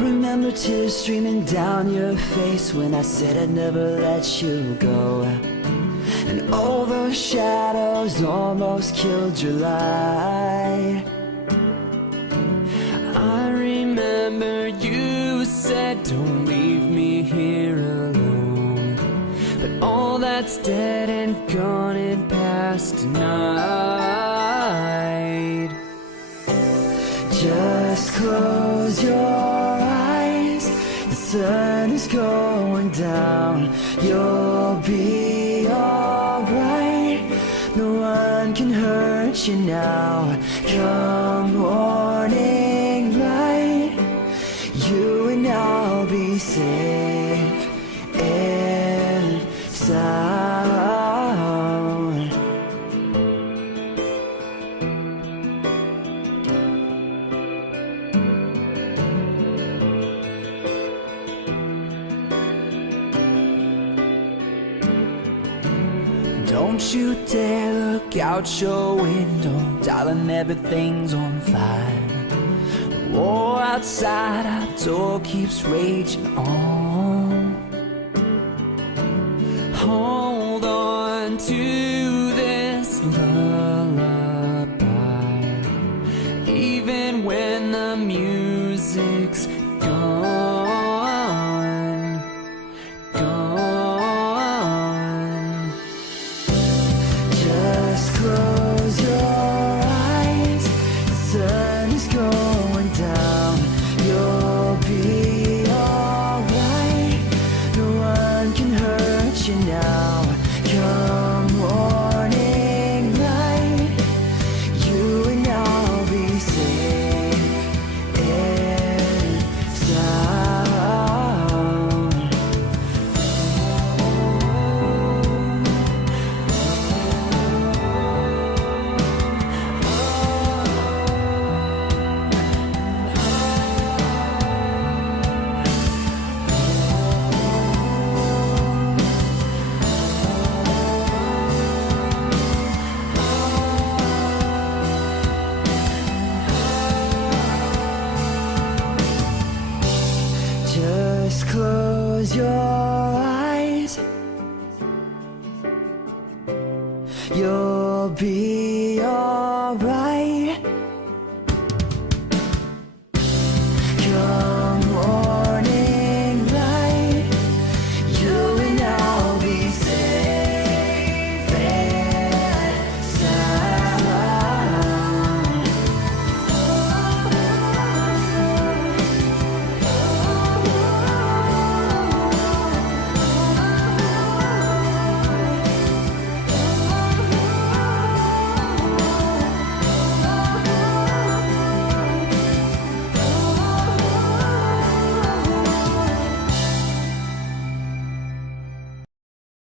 remember tears streaming down your face when I said I'd never let you go. And all those shadows almost killed your light. I remember you said don't leave me here alone, but all that's dead and gone and past tonight. Just close your eyes, the sun is going down. You'll be alright, no one can hurt you now. Come morning light, you and I'll be safe and sound. Don't you dare look out your window, darling, everything's on fire. The war outside our door keeps raging on. Hold on to this lullaby, even when the music's gone, gone. Just close your eyes, the sun is going down. You'll be alright, no one can hurt you now. Come morning light, you and I'll be safe and sound. Just close your eyes, you'll be